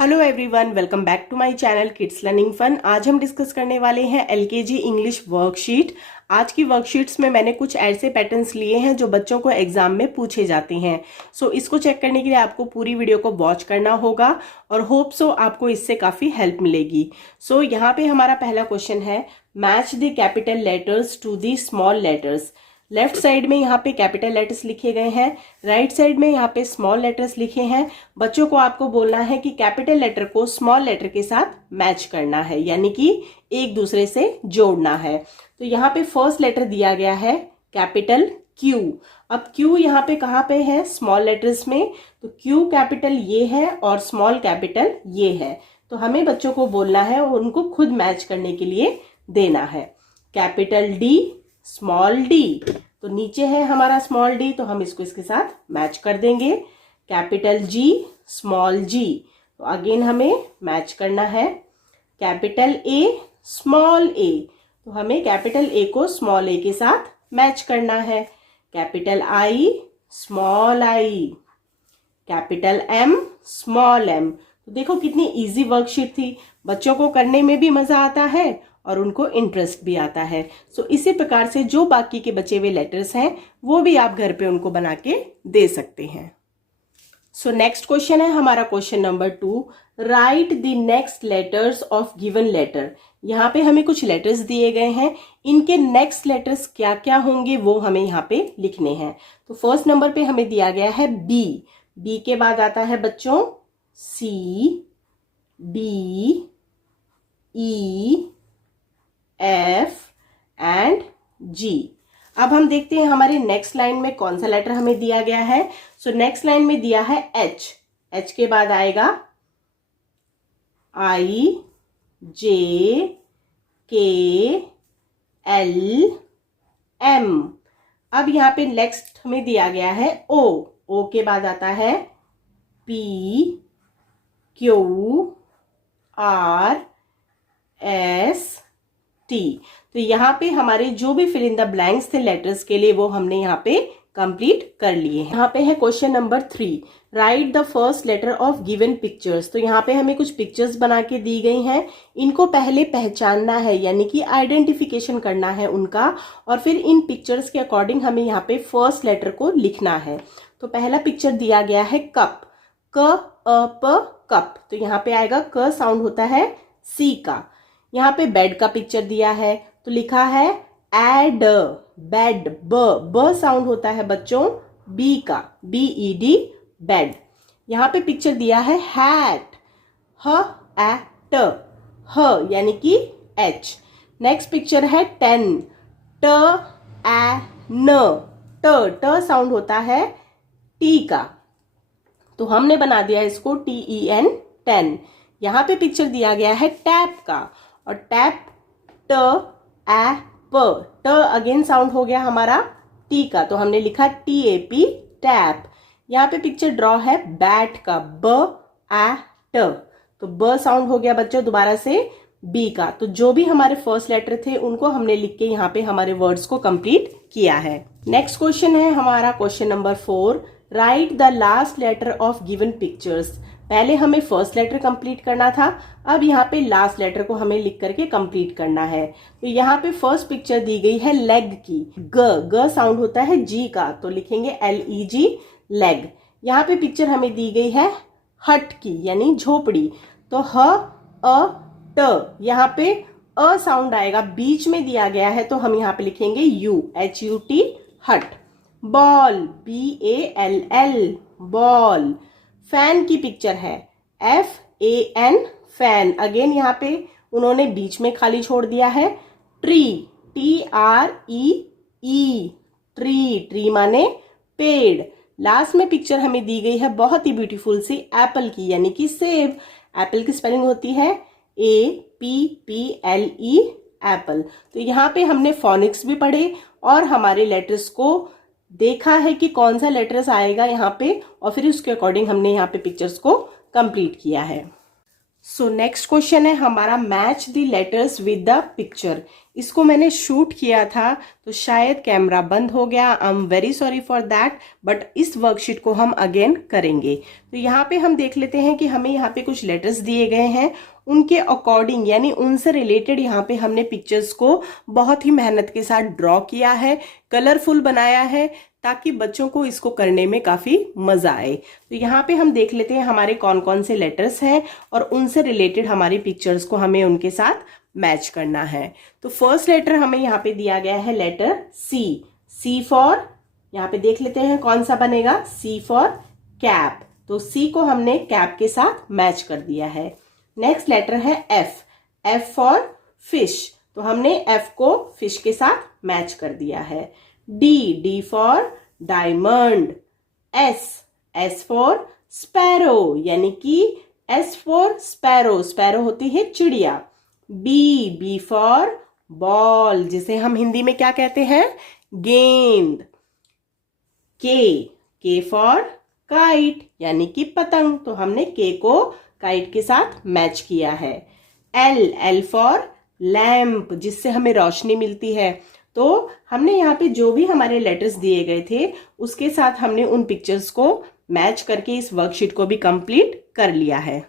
Hello everyone, welcome back to my channel kids learning fun. आज हम discuss करने वाले हैं एलकेजी इंग्लिश वर्कशीट। आज की वर्कशीट्स में मैंने कुछ ऐसे पैटर्न्स लिए हैं जो बच्चों को एग्जाम में पूछे जाते हैं। सो इसको चेक करने के लिए आपको पूरी वीडियो को वॉच करना होगा और होप सो आपको इससे काफ़ी हेल्प मिलेगी। सो यहाँ पे हमारा पहला क्वेश्चन है, match the capital letters to the small letters. Left side में यहाँ पे कैपिटल लेटर्स लिखे गए हैं, राइट साइड में यहाँ पे स्मॉल लेटर्स लिखे हैं। बच्चों को आपको बोलना है कि कैपिटल लेटर को स्मॉल लेटर के साथ मैच करना है, यानी कि एक दूसरे से जोड़ना है। तो यहाँ पे फर्स्ट लेटर दिया गया है कैपिटल क्यू। अब क्यू यहाँ पे कहाँ पे है? स्मॉल लेटर्स में। तो क्यू कैपिटल ये है और स्मॉल कैपिटल ये है। तो हमें बच्चों को बोलना है और उनको खुद मैच करने के लिए देना है। कैपिटल डी, स्मॉल डी, तो नीचे है हमारा स्मॉल डी, तो हम इसको इसके साथ मैच कर देंगे। कैपिटल जी, स्मॉल जी, तो अगेन हमें मैच करना है। कैपिटल ए, स्मॉल ए, तो हमें कैपिटल ए को स्मॉल ए के साथ मैच करना है। Capital I, small I, capital M, small M. तो देखो कितनी इजी वर्कशीट थी, बच्चों को करने में भी मजा आता है और उनको इंटरेस्ट भी आता है। सो इसी प्रकार से जो बाकी के बचे हुए लेटर्स हैं वो भी आप घर पे उनको बना के दे सकते हैं। सो नेक्स्ट क्वेश्चन है हमारा question number 2, write the next letters of given letter. यहाँ पे हमें कुछ लेटर्स दिए गए हैं, इनके नेक्स्ट लेटर्स क्या क्या होंगे वो हमें यहाँ पे लिखने हैं। तो फर्स्ट नंबर पे हमें दिया गया है बी। बी के बाद आता है बच्चों सी, डी, ई, एफ एंड जी। अब हम देखते हैं हमारे नेक्स्ट लाइन में कौन सा लेटर हमें दिया गया है। सो नेक्स्ट लाइन में दिया है एच। एच के बाद आएगा आई, जे, के, एल, एम। अब यहाँ पे नेक्स्ट हमें दिया गया है ओ। ओ के बाद आता है P, Q, R, S, T. तो यहाँ पे हमारे जो भी फिल इन द ब्लैंक्स थे लेटर्स के लिए वो हमने यहाँ पे कंप्लीट कर लिए हैं। यहाँ पे है question number 3, write the first letter of given pictures. तो यहाँ पे हमें कुछ पिक्चर्स बना के दी गई हैं, इनको पहले पहचानना है, यानी कि आइडेंटिफिकेशन करना है उनका, और फिर इन पिक्चर्स के अकॉर्डिंग हमें यहाँ पे फर्स्ट लेटर को लिखना है। तो पहला पिक्चर दिया गया है कप, क अ प कप। तो यहाँ पे आएगा क साउंड होता है सी का। यहाँ पे बेड का पिक्चर दिया है तो लिखा है एड, बेड, ब साउंड होता है बच्चों बी का, बी ई डी, बेड। यहाँ पे पिक्चर दिया है हैट, ह ए ट, ह यानी कि एच। नेक्स्ट पिक्चर है टेन, ट ए न, ट साउंड होता है टी का, तो हमने बना दिया इसको टी ई एन, 10। यहाँ पे पिक्चर दिया गया है टैप का, और टैप ट ए प, ट अगेन साउंड हो गया हमारा टी का, तो हमने लिखा टी ए पी, टैप। यहाँ पे पिक्चर ड्रॉ है बैट का, ब ए ट, तो ब साउंड हो गया बच्चों दोबारा से बी का। तो जो भी हमारे फर्स्ट लेटर थे उनको हमने लिख के यहाँ पे हमारे वर्ड्स को कंप्लीट किया है। नेक्स्ट क्वेश्चन है हमारा question number 4, write the last letter of given pictures. पहले हमें फर्स्ट लेटर कंप्लीट करना था, अब यहाँ पे लास्ट लेटर को हमें लिख करके कंप्लीट करना है। तो यहाँ पे फर्स्ट पिक्चर दी गई है लेग की, ग साउंड होता है जी का, तो लिखेंगे एल ई जी, लेग। यहाँ पे पिक्चर हमें दी गई है हट की, यानी झोपड़ी, तो ह अ ट, यहाँ पे अ साउंड आएगा, बीच में दिया गया है तो हम यहाँ पे लिखेंगे U, H U T, hut. Ball, B A L L, ball. Fan की पिक्चर है F A N, fan, again यहाँ पे उन्होंने बीच में खाली छोड़ दिया है। Tree, T R E E, tree, tree माने पेड़। लास्ट में पिक्चर हमें दी गई है बहुत ही ब्यूटीफुल सी एप्पल की, यानी कि सेब। एप्पल की स्पेलिंग होती है A P P L E, Apple. तो यहाँ पे हमने फोनिक्स भी पढ़े और हमारे लेटर्स को देखा है कि कौन सा लेटर्स आएगा यहाँ पे, और फिर उसके अकॉर्डिंग हमने यहाँ पे पिक्चर्स को कंप्लीट किया है। सो नेक्स्ट क्वेश्चन है हमारा match the letters with the picture. इसको मैंने शूट किया था तो शायद कैमरा बंद हो गया, I am very sorry for that, but इस वर्कशीट को हम अगेन करेंगे। तो यहाँ पे हम देख लेते हैं कि हमें यहाँ पे कुछ लेटर्स दिए गए हैं, उनके अकॉर्डिंग यानी उनसे रिलेटेड यहाँ पे हमने पिक्चर्स को बहुत ही मेहनत के साथ ड्रॉ किया है, कलरफुल बनाया है, ताकि बच्चों को इसको करने में काफी मजा आए। तो यहाँ पे हम देख लेते हैं हमारे कौन कौन से लेटर्स हैं और उनसे रिलेटेड हमारी पिक्चर्स को हमें उनके साथ मैच करना है। तो फर्स्ट लेटर हमें यहाँ पे दिया गया है लेटर सी। सी फॉर, यहाँ पे देख लेते हैं कौन सा बनेगा, सी फॉर कैप। तो सी को हमने कैप के साथ मैच कर दिया है। नेक्स्ट लेटर है एफ। एफ फॉर फिश, तो हमने एफ को फिश के साथ मैच कर दिया है। D, D for diamond. S, S for sparrow, यानी कि एस फॉर स्पैरो, स्पैरो होती है चिड़िया। बी, बी फॉर बॉल, जिसे हम हिंदी में क्या कहते हैं, गेंद। के, के फॉर काइट, यानी कि पतंग, तो हमने के को काइट के साथ मैच किया है। एल, एल फॉर लैंप, जिससे हमें रोशनी मिलती है। तो हमने यहाँ पे जो भी हमारे लेटर्स दिए गए थे उसके साथ हमने उन पिक्चर्स को मैच करके इस वर्कशीट को भी कंप्लीट कर लिया है।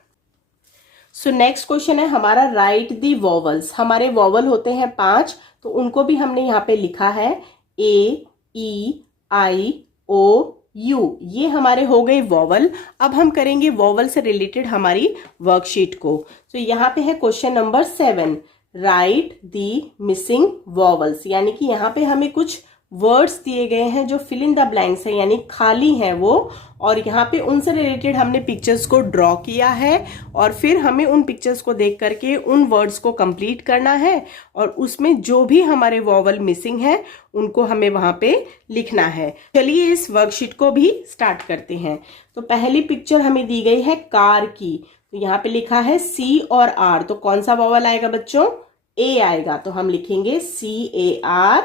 सो नेक्स्ट क्वेश्चन है हमारा राइट दी वॉवल्स। हमारे वॉवल होते हैं 5, तो उनको भी हमने यहाँ पे लिखा है ए, ई, आई, ओ, यू। ये हमारे हो गए वॉवल। अब हम करेंगे वॉवल से रिलेटेड हमारी वर्कशीट को। तो यहाँ पे है क्वेश्चन नंबर 7, राइट दी मिसिंग वॉवल्स, यानी कि यहाँ पे हमें कुछ वर्ड्स दिए गए हैं जो फिल इन द ब्लैंक्स है, यानी खाली हैं वो, और यहाँ पे उनसे रिलेटेड हमने पिक्चर्स को ड्रॉ किया है और फिर हमें उन पिक्चर्स को देख करके उन वर्ड्स को कंप्लीट करना है और उसमें जो भी हमारे वॉवल मिसिंग है उनको हमें वहां पे लिखना है। चलिए इस वर्कशीट को भी स्टार्ट करते हैं। तो पहली पिक्चर हमें दी गई है कार की, तो यहाँ पे लिखा है सी और आर, तो कौन सा वॉवल आएगा बच्चों, ए आएगा, तो हम लिखेंगे C A R,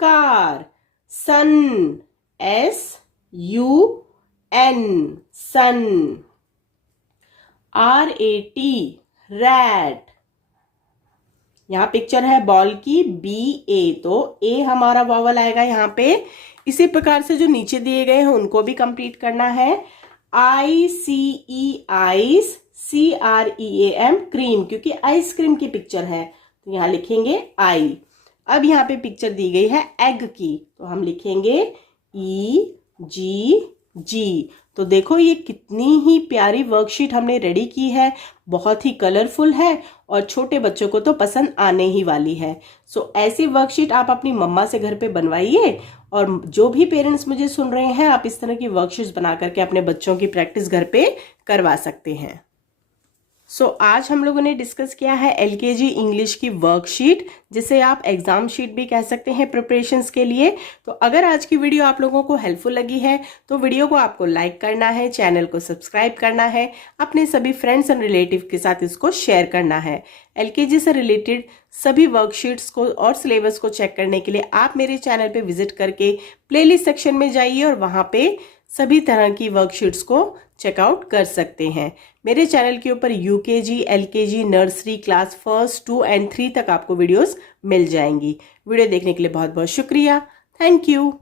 car. Sun, S U N, sun. R A T, rat. यहां पिक्चर है बॉल की, बी ए, तो ए हमारा वॉवल आएगा यहाँ पे। इसी प्रकार से जो नीचे दिए गए हैं उनको भी कंप्लीट करना है। I C E, ice, C R E A M, cream, क्योंकि आइसक्रीम की पिक्चर है तो यहां लिखेंगे आई। अब यहाँ पे पिक्चर दी गई है एग की, तो हम लिखेंगे ई जी जी। तो देखो ये कितनी ही प्यारी वर्कशीट हमने रेडी की है, बहुत ही कलरफुल है और छोटे बच्चों को तो पसंद आने ही वाली है। सो ऐसी वर्कशीट आप अपनी मम्मा से घर पे बनवाइए, और जो भी पेरेंट्स मुझे सुन रहे हैं आप इस तरह की वर्कशीट्स बना करके अपने बच्चों की प्रैक्टिस घर पे करवा सकते हैं। सो आज हम लोगों ने डिस्कस किया है एलकेजी इंग्लिश की वर्कशीट, जिसे आप एग्जाम शीट भी कह सकते हैं प्रिपरेशंस के लिए। तो अगर आज की वीडियो आप लोगों को हेल्पफुल लगी है तो वीडियो को आपको लाइक करना है, चैनल को सब्सक्राइब करना है, अपने सभी फ्रेंड्स एंड रिलेटिव के साथ इसको शेयर करना है। एलकेजी से रिलेटेड सभी वर्कशीट्स को और सिलेबस को चेक करने के लिए आप मेरे चैनल पे विजिट करके प्लेलिस्ट सेक्शन में जाइए और वहां पे सभी तरह की वर्कशीट्स को चेकआउट कर सकते हैं। मेरे चैनल के ऊपर UKG, LKG, nursery class 1, 2 and 3 तक आपको वीडियोस मिल जाएंगी। वीडियो देखने के लिए बहुत बहुत शुक्रिया। Thank you.